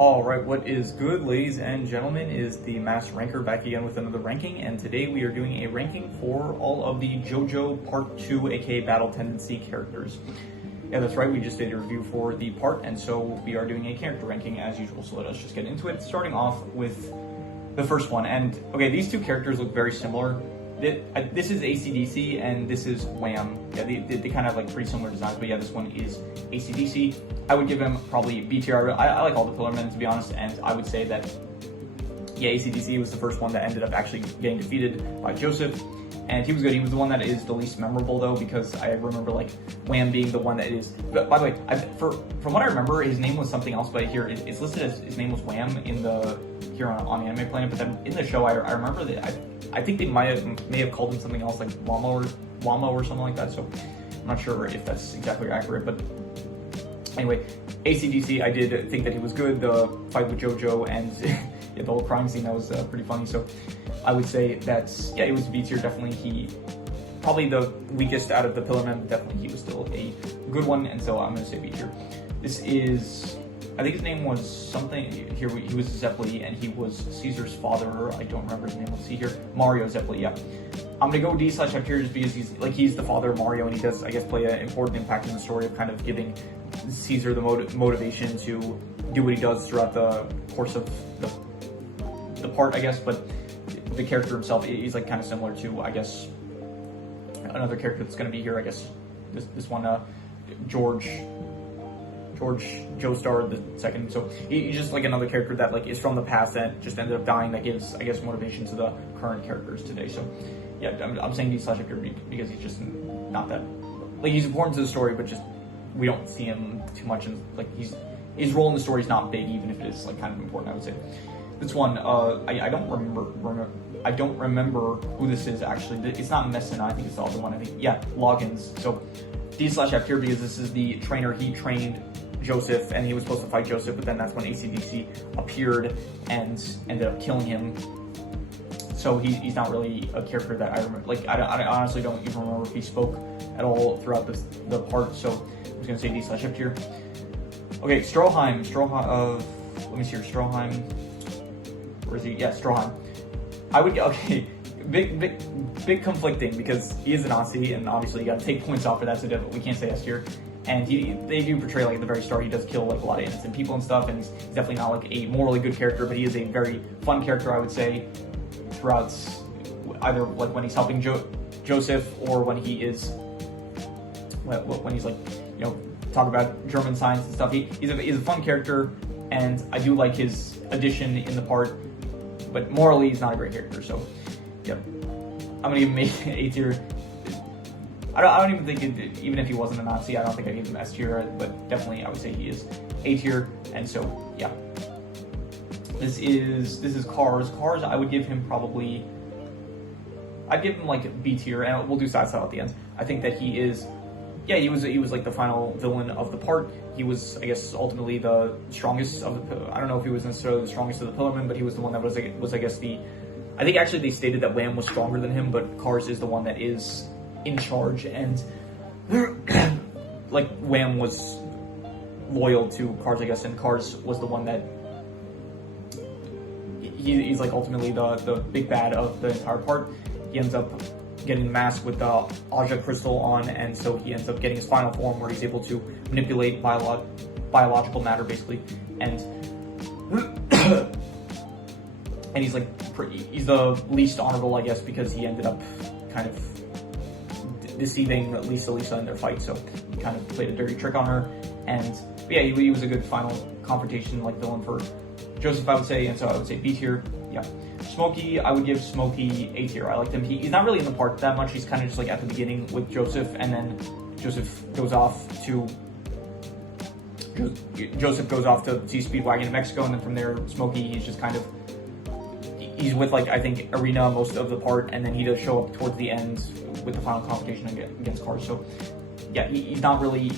Alright, what is good, ladies and gentlemen, is the Mass Ranker back again with another ranking, and today we are doing a ranking for all of the Jojo Part 2, aka Battle Tendency characters. Yeah, that's right, we just did a review for the part, and so we are doing a character ranking as usual, so let us just get into it, starting off with the first one. And, okay, these two characters look very similar. This is AC/DC and this is Wham. Yeah, they kind of have like pretty similar designs, but yeah, this one is AC/DC. I would give him probably B tier. I like all the Pillarmen, to be honest, and I would say that, yeah, AC/DC was the first one that ended up actually getting defeated by Joseph, and he was good. He was the one that is the least memorable, though, because I remember like Wham being the one that is. But by the way, from what I remember, his name was something else, but here it's listed as his name was Wham in the here on Anime Planet. But then in the show, I remember that I think they may have called him something else, like Wamo or something like that. So I'm not sure if that's exactly accurate, but anyway, AC/DC, I did think that he was good. The fight with Jojo and yeah, the whole crime scene, that was pretty funny. So I would say that, yeah, it was B tier. Definitely, he probably the weakest out of the Pillarmen, but definitely he was still a good one, and so I'm gonna say B tier. This is, I think his name was something here. He was Zeppeli, and he was Caesar's father. I don't remember his name. Let's see here, Mario Zeppeli. Yeah, I'm gonna go D/F tier just because he's the father of Mario, and he does, I guess, play an important impact in the story of kind of giving Caesar the motivation to do what he does throughout the course of the part, I guess. But the character himself, he's like kind of similar to, I guess, another character that's gonna be here. I guess this one, George Joestar the second. So he's just like another character that like is from the past that just ended up dying, that gives, I guess, motivation to the current characters today. So yeah, I'm saying D/F because he's just not that, like, he's important to the story, but just we don't see him too much, and like his role in the story is not big, even if it is like kind of important, I would say. This one, I don't remember who this is actually. It's not Messina, I think it's the other one. I think, yeah, Loggins. So D/F tier because this is the trainer. He trained Joseph, and he was supposed to fight Joseph, but then that's when AC/DC appeared and ended up killing him. So he's not really a character that I remember. Like, I honestly don't even remember if he spoke at all throughout the part. So I'm just gonna say D/F tier. Okay, Stroheim. Let me see here. Stroheim. Where is he? Yeah, Stroheim. I would, okay, big conflicting, because he is an Aussie, and obviously you gotta take points off for that, so we can't say S tier. And they do portray, like, at the very start, he does kill like a lot of innocent people and stuff, and he's definitely not like a morally good character, but he is a very fun character, I would say, throughout, either like when he's helping Joseph, or when he is, when he's like, you know, talk about German science and stuff. He's a fun character, and I do like his addition in the part, but morally he's not a great character. So yep, I'm gonna give him A tier. I don't even think even if he wasn't a Nazi, I don't think I gave him S tier, but definitely I would say he is A tier. And so yeah, this is Cars. I would give him probably, I'd give him like B tier, and we'll do side style at the end. I think that he is, yeah, he was like the final villain of the part. He was, I guess, ultimately the strongest of the, I don't know if he was necessarily the strongest of the Pillarmen, but he was the one that was I guess I think actually they stated that Wham was stronger than him, but Cars is the one that is in charge, and like Wham was loyal to Cars, I guess, and Cars was the one that he's like ultimately the big bad of the entire part. He ends up getting the mask with the Alge crystal on, and so he ends up getting his final form where he's able to manipulate biological matter, basically, and and he's like he's the least honorable, I guess, because he ended up kind of deceiving Lisa in their fight, so he kind of played a dirty trick on her. And yeah, he was a good final confrontation, like, villain for Joseph, I would say, and so I would say B tier. Yeah. Smokey, I would give Smokey A tier. I liked him. He's not really in the part that much. He's kind of just like at the beginning with Joseph, and then Joseph goes off to see Speedwagon in Mexico, and then from there, Smokey, he's just kind of, he's with, like, I think, Arena most of the part, and then he does show up towards the end with the final confrontation against Cars. So yeah, he's not really,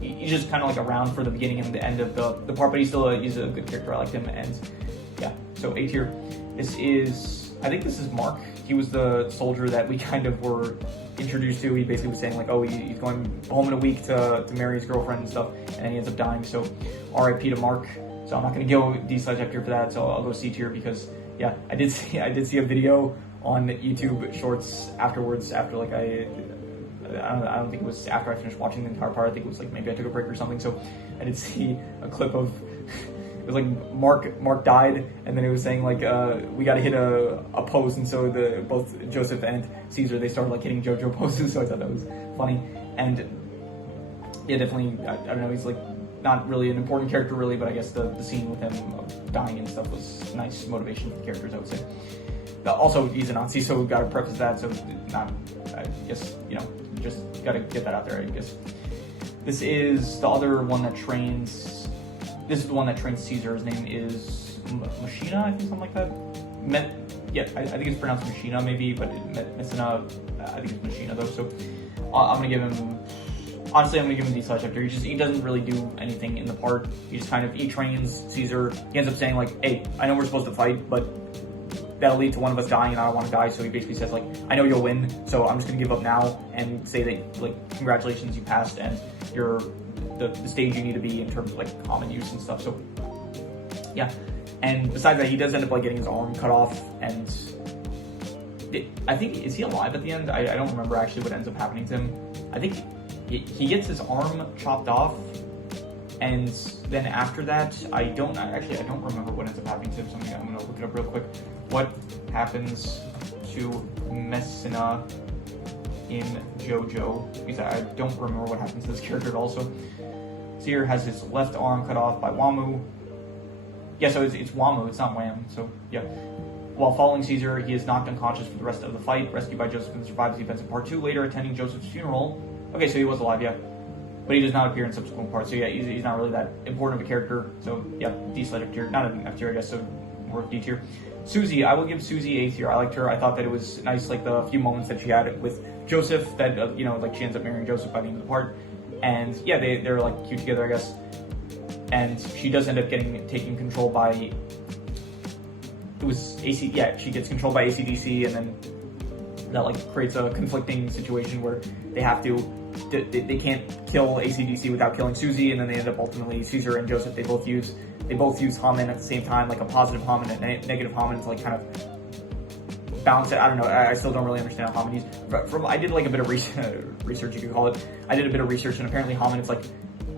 he's just kind of like around for the beginning and the end of the part, but he's a good character. I liked him, and yeah, so A tier. This is, I think this is Mark. He was the soldier that we kind of were introduced to. He basically was saying like, oh, he's going home in a week to marry his girlfriend and stuff, and he ends up dying. So RIP to Mark. So I'm not going to go D/F tier for that. So I'll go C tier because yeah, I did see a video on YouTube Shorts afterwards, after like I don't think it was after I finished watching the entire part. I think it was like maybe I took a break or something. So I did see a clip of it was like Mark died, and then it was saying like we got to hit a pose, and so both Joseph and Caesar, they started like hitting Jojo poses. So I thought that was funny. And yeah, definitely I don't know, he's like not really an important character really, but I guess the scene with him dying and stuff was nice motivation for the characters, I would say. But also he's a Nazi, so we've got to preface that. So not, I guess, you know, just got to get that out there, I guess. This is the other one that trains. This is the one that trains Caesar. His name is Machina, I think, something like that. I think it's pronounced Machina maybe, but Messina, I think it's Machina though. So I'm gonna give him. Honestly, I'm gonna give him D/F tier. He doesn't really do anything in the part. He trains Caesar. He ends up saying like, "Hey, I know we're supposed to fight, but that'll lead to one of us dying, and I don't want to die." So he basically says like, "I know you'll win, so I'm just gonna give up now and say that like, congratulations, you passed, and you're the stage you need to be in terms of like common use and stuff." So yeah, and besides that, he does end up like getting his arm cut off, and I think, is he alive at the end? I don't remember actually what ends up happening to him. I think he gets his arm chopped off, and then after that, I don't remember what ends up happening to him. So I'm gonna look it up real quick. What happens to Messina in Jojo? Because I don't remember what happens to this character at all. So Seer has his left arm cut off by Wamu. Yeah, so it's Wamu, it's not Wham. So yeah. While following Caesar, he is knocked unconscious for the rest of the fight, rescued by Joseph and survives the events of part 2, later attending Joseph's funeral. Okay, so he was alive, yeah. But he does not appear in subsequent parts, so yeah, he's not really that important of a character. So yeah, D/F tier, not an F tier, I guess, so more D tier. Susie, I will give Susie A tier. I liked her. I thought that it was nice, like the few moments that she had with Joseph, that, you know, like she ends up marrying Joseph by the end of the part. And yeah, they're like cute together, I guess. And she does end up taken control by, she gets controlled by AC/DC, and then that like creates a conflicting situation where they have to, they can't kill AC/DC without killing Susie, and then they end up ultimately, Caesar and Joseph, they both use Haman at the same time, like a positive Haman and a negative Haman to like kind of balance it. I don't know, I still don't really understand how Haman is. I did like a bit of research, you could call it. I did a bit of research, and apparently Haman, it's like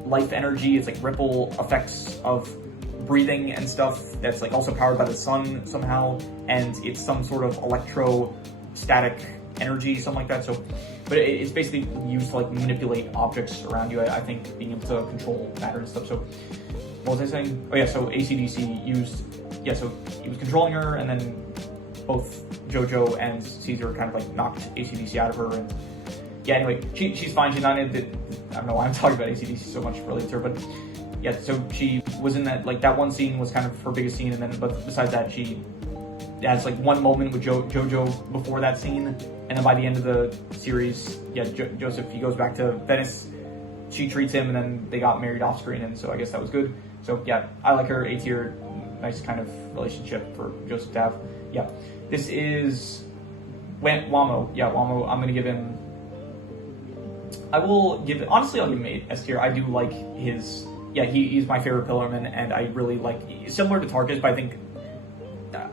life energy, it's like ripple effects of breathing and stuff that's like also powered by the sun somehow, and it's some sort of electrostatic energy, something like that. So, but it's basically used to like manipulate objects around you. I think being able to control matter and stuff. So, what was I saying? Oh yeah, so AC/DC used, yeah, so he was controlling her, and then both Jojo and Caesar kind of like knocked AC/DC out of her, and yeah, anyway, she's fine. She's not in the, I don't know why I'm talking about AC/DC so much related to her, but yeah, so she was in that, like that one scene was kind of her biggest scene, and then, but besides that, she has like one moment with Jojo before that scene, and then by the end of the series, yeah, Joseph, he goes back to Venice, she treats him, and then they got married off screen, and so I guess that was good. So yeah, I like her, A tier, nice kind of relationship for Joseph to have. Yeah, this is Wamo. Yeah, Wamo, I'm gonna give him, honestly, I'll give him S tier. I do like his, yeah, he's my favorite Pillarman, and I really like, similar to Tarkus, but I think,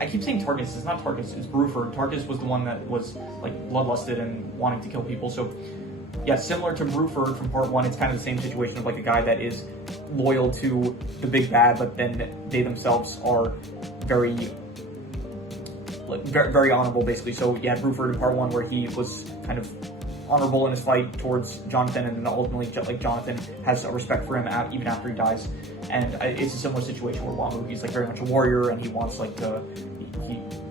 I keep saying Tarkus, it's not Tarkus, it's Bruford. Tarkus was the one that was like bloodlusted and wanting to kill people, so yeah, similar to Bruford from part 1, it's kind of the same situation of like a guy that is loyal to the big bad, but then they themselves are very honorable, basically. So yeah, Bruford in part 1, where he was kind of honorable in his fight towards Jonathan, and then ultimately, like, Jonathan has a respect for him even after he dies. And it's a similar situation where Wamu, he's like very much a warrior, and he wants like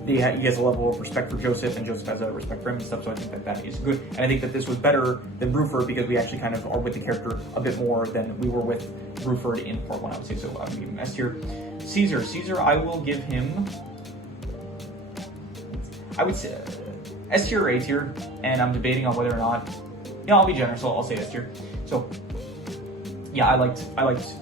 he has a level of respect for Joseph, and Joseph has a respect for him and stuff. So I think that is good, and I think that this was better than Bruford because we actually kind of are with the character a bit more than we were with Bruford in part 1, I would say. So I'm gonna give him S tier. Caesar, I will give him, I would say S tier or A tier, and I'm debating on whether or not, yeah, I'll be generous, I'll say S tier. So yeah, I liked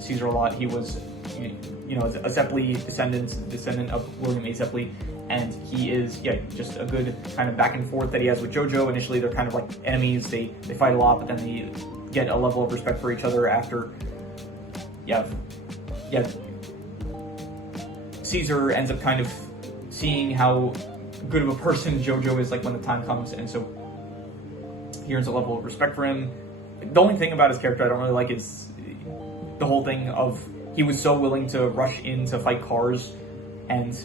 Caesar a lot. He was, you know, a Zeppeli descendant of William A. Zeppeli, and he is, yeah, just a good kind of back and forth that he has with Jojo. Initially, they're kind of like enemies. They fight a lot, but then they get a level of respect for each other after, Caesar ends up kind of seeing how good of a person Jojo is like when the time comes, and so he earns a level of respect for him. The only thing about his character I don't really like is the whole thing of he was so willing to rush in to fight cars, and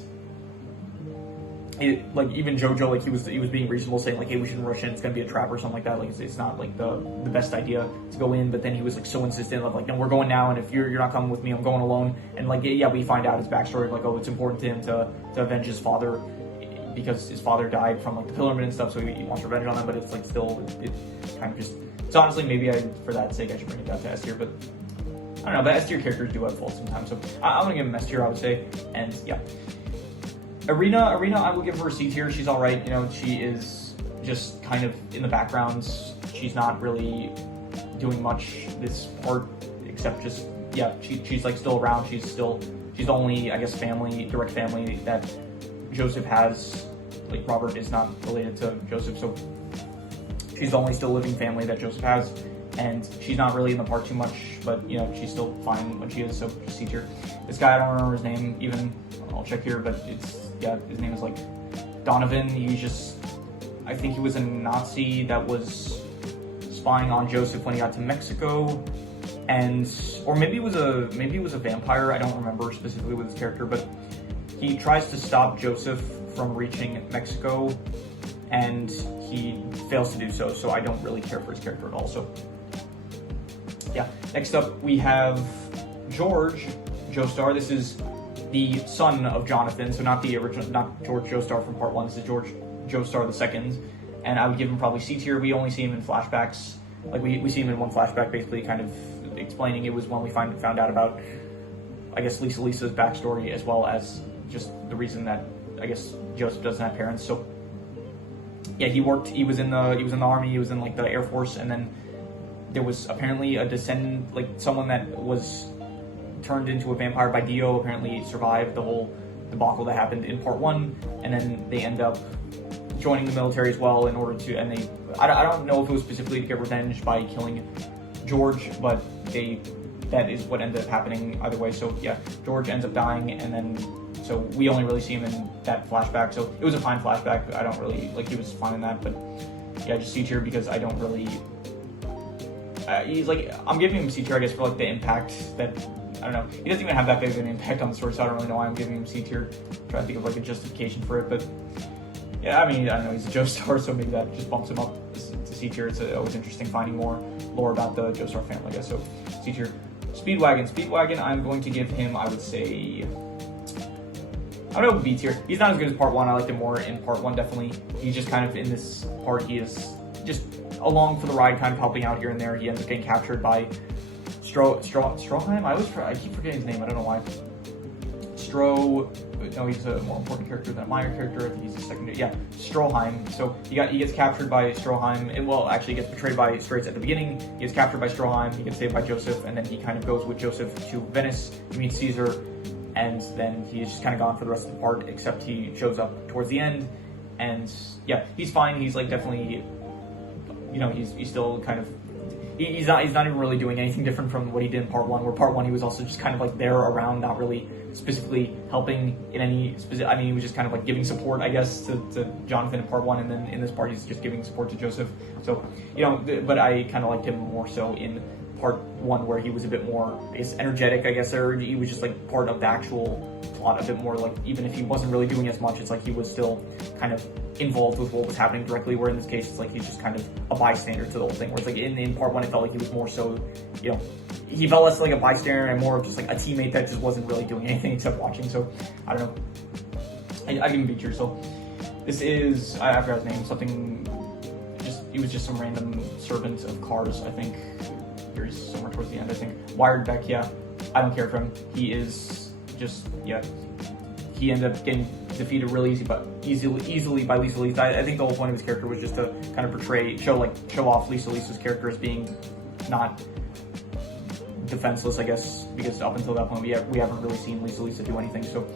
like even Jojo, like he was being reasonable, saying like, hey, we shouldn't rush in, it's gonna be a trap or something like that, like it's not like the best idea to go in. But then he was like so insistent of like, no, we're going now, and if you're not coming with me, I'm going alone. And like, yeah, we find out his backstory of like, oh, it's important to him to avenge his father because his father died from like the Pillarmen and stuff, so he wants revenge on them. But it's like still it kind of just, so honestly maybe for that sake I should bring it down to S tier, but I don't know, but S tier characters do have faults sometimes, so I'm gonna give him S tier, I would say. And yeah, Arena, I will give her C tier. She's all right. You know, she is just kind of in the background. She's not really doing much this part, except just, yeah, she's like still around. She's the only, I guess, direct family that Joseph has. Like Robert is not related to Joseph, so she's the only still living family that Joseph has. And she's not really in the part too much, but you know, she's still fine when she is, so C tier. This guy, I don't remember his name even. I'll check here, but his name is like Donovan. He's just, I think he was a Nazi that was spying on Joseph when he got to Mexico, or maybe it was a vampire. I don't remember specifically with his character, but he tries to stop Joseph from reaching Mexico, and he fails to do so. So I don't really care for his character at all. So yeah. Next up we have George Joestar. This is the son of Jonathan, so not George Joestar from part 1. This is George Joestar the second, and I would give him probably C tier. We only see him in flashbacks. Like we see him in one flashback, basically kind of explaining. It was when we found out about, I guess, Lisa's backstory, as well as just the reason that I guess Joseph doesn't have parents. So yeah, he was in the army, he was in like the Air Force, and then there was apparently a descendant, like someone that was turned into a vampire by Dio, apparently survived the whole debacle that happened in part 1, and then they end up joining the military as well in order to, and I don't know if it was specifically to get revenge by killing George, but that is what ended up happening either way. So yeah, George ends up dying, and then so we only really see him in that flashback. So it was a fine flashback. I don't really, like, he was fine in that, but yeah, just C tier because I don't really, he's like, I'm giving him C tier, I guess, for like the impact that, I don't know, he doesn't even have that big of an impact on the story, so I don't really know why I'm giving him C tier. Try to think of like a justification for it, but yeah, I mean, I don't know, he's a Joestar, so maybe that just bumps him up to C tier. It's always interesting finding more lore about the Joestar family, I guess, so C tier. Speedwagon, I'm going to give him, I would say, I don't know, B tier. He's not as good as part 1. I liked him more in part 1, definitely. He's just kind of in this part, he is just along for the ride, kind of helping out here and there. He ends up getting captured by Stroheim? I keep forgetting his name, I don't know why. No, he's a more important character than a minor character. I think he's a secondary. Yeah, Stroheim. So he gets captured by Stroheim, and well, actually gets betrayed by Straits at the beginning. He gets captured by Stroheim, he gets saved by Joseph, and then he kind of goes with Joseph to Venice. He meets Caesar, and then he's just kind of gone for the rest of the part, except he shows up towards the end. And yeah, he's fine. He's like definitely, you know, he's still kind of, he's not even really doing anything different from what he did in part 1, where part 1 he was also just kind of like there around, not really specifically helping in any specific, I mean, he was just kind of like giving support, I guess, to Jonathan in part 1, and then in this part he's just giving support to Joseph. So, you know, but I kind of liked him more so in part 1, where he was a bit more, I guess, energetic, I guess, or he was just like part of the actual plot a bit more, like even if he wasn't really doing as much, it's like he was still kind of involved with what was happening directly, where in this case it's like he's just kind of a bystander to the whole thing, where it's like in part 1 it felt like he was more so, you know, he felt less like a bystander and more of just like a teammate that just wasn't really doing anything except watching. So I don't know, I give him B tier. So this is, I forgot his name, something, he was just some random servant of cars, I think. He's somewhere towards the end, I think. Wired Beck, yeah, I don't care for him. He is just, yeah, he ended up getting defeated really easily by Lisa. I think the whole point of his character was just to kind of show off Lisa's character as being not defenseless, I guess, because up until that point we haven't really seen Lisa do anything. So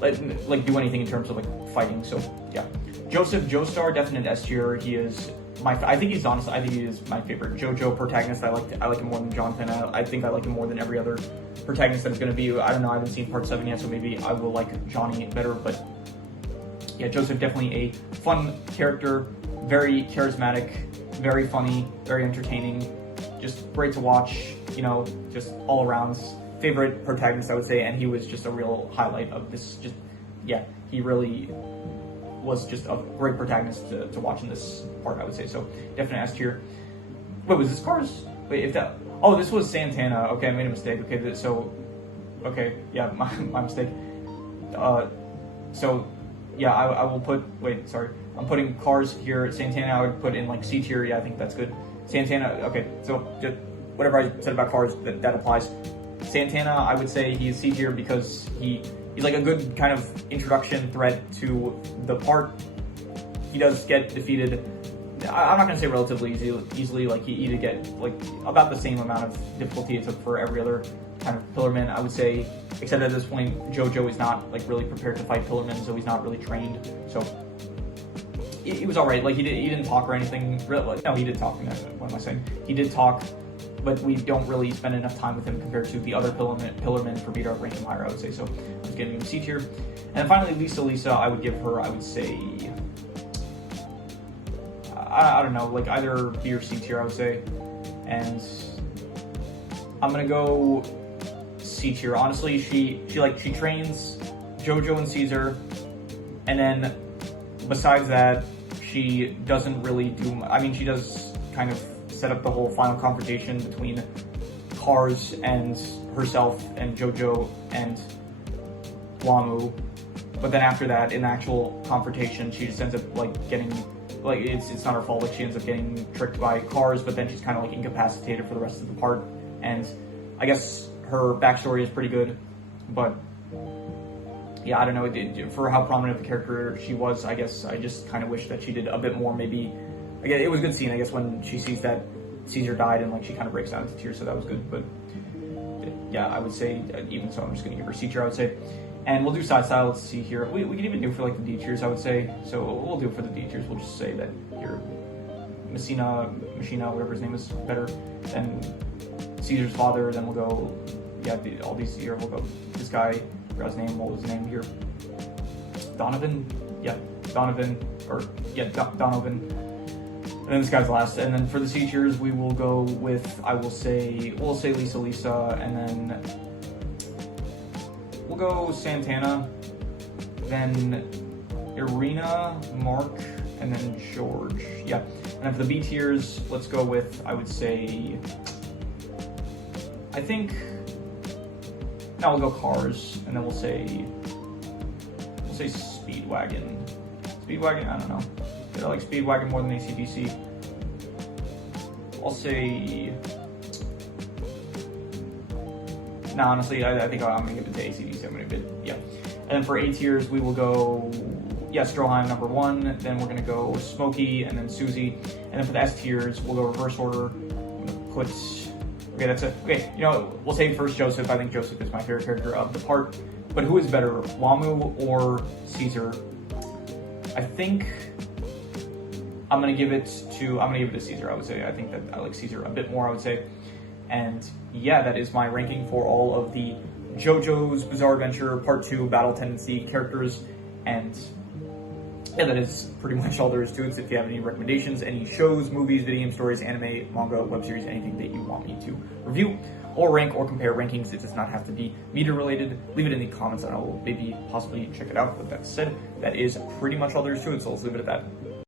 like do anything in terms of like fighting. So yeah, Joseph Joestar, definite S tier. He is I think he is my favorite JoJo protagonist. I like him more than Jonathan. I think I like him more than every other protagonist that is going to be. I don't know, I haven't seen part 7 yet, so maybe I will like Johnny better, but yeah, Joseph, definitely a fun character, very charismatic, very funny, very entertaining, just great to watch, you know, just all around favorite protagonist, I would say, and he was just a real highlight of this, just, yeah, he really was just a great protagonist to watch in this part, I would say, so definitely S tier. Wait, was this Cars? Wait, if that, oh, this was Santana, okay, I made a mistake, okay, so, okay, yeah, my mistake, so, yeah, I will put, wait, sorry, I'm putting Cars here, Santana I would put in like C tier, yeah, I think that's good. Santana, okay, so just whatever I said about Cars, that applies. Santana, I would say he's C tier because he's like a good kind of introduction threat to the part. He does get defeated, I'm not going to say relatively easily, like he either get like about the same amount of difficulty it took for every other kind of Pillarman, I would say, except at this point, Jojo is not like really prepared to fight Pillarman, so he's not really trained, so he was alright, like he didn't talk or anything, really, no, he did talk, what am I saying, he did talk, but we don't really spend enough time with him compared to the other Pillarmen for me to rank him higher, I would say, so I'm just giving him C tier. And then finally, Lisa, I would give her, I would say, I don't know, like either B or C tier, I would say, and I'm gonna go C tier. Honestly, she trains Jojo and Caesar, and then besides that, she doesn't really do. I mean, she does kind of set up the whole final confrontation between Cars and herself and Jojo and Wamu, but then after that, in the actual confrontation, she just ends up like getting. Like it's not her fault, like she ends up getting tricked by Cars, but then she's kind of like incapacitated for the rest of the part, and I guess her backstory is pretty good, but yeah, I don't know, for how prominent of a character she was, I guess I just kind of wish that she did a bit more, maybe. Again, it was a good scene, I guess, when she sees that Caesar died and like she kind of breaks down into tears, so that was good, but yeah, I would say, even so, I'm just gonna give her C tier, I would say. And we'll do side style, let's see here. We can even do for like the D tiers, I would say. So we'll do it for the D tiers. We'll just say that your Machina, whatever his name is, better than Caesar's father. Then we'll go, yeah, all these here. We'll go this guy, forgot his name, what was his name here? Donovan? Yeah, Donovan, or yeah, Donovan. And then this guy's last. And then for the C tiers, we will go with, we'll say Lisa, and then we'll go Santana, then Irina, Mark, and then George. Yeah. And then for the B tiers, let's go with, I would say, now we'll go Cars, and then we'll say Speedwagon. Speedwagon, I don't know. I like Speedwagon more than AC/DC. I'll say, no, honestly, I think I'm gonna give it to AC/DC. I'm gonna give it, yeah. And then for A tiers, we will go, yeah, Stroheim number 1. Then we're gonna go Smokey, and then Susie. And then for the S tiers, we'll go reverse order. I'm gonna put, okay, that's it. Okay, you know, we'll say first Joseph. I think Joseph is my favorite character of the part. But who is better, Wamu or Caesar? I think I'm gonna give it to Caesar, I would say. I think that I like Caesar a bit more, I would say. And yeah, that is my ranking for all of the JoJo's Bizarre Adventure Part 2 Battle Tendency characters. And yeah, that is pretty much all there is to it. So if you have any recommendations, any shows, movies, video game stories, anime, manga, web series, anything that you want me to review or rank or compare rankings, it does not have to be media related. Leave it in the comments and I will maybe possibly check it out. With that said, that is pretty much all there is to it. So let's leave it at that.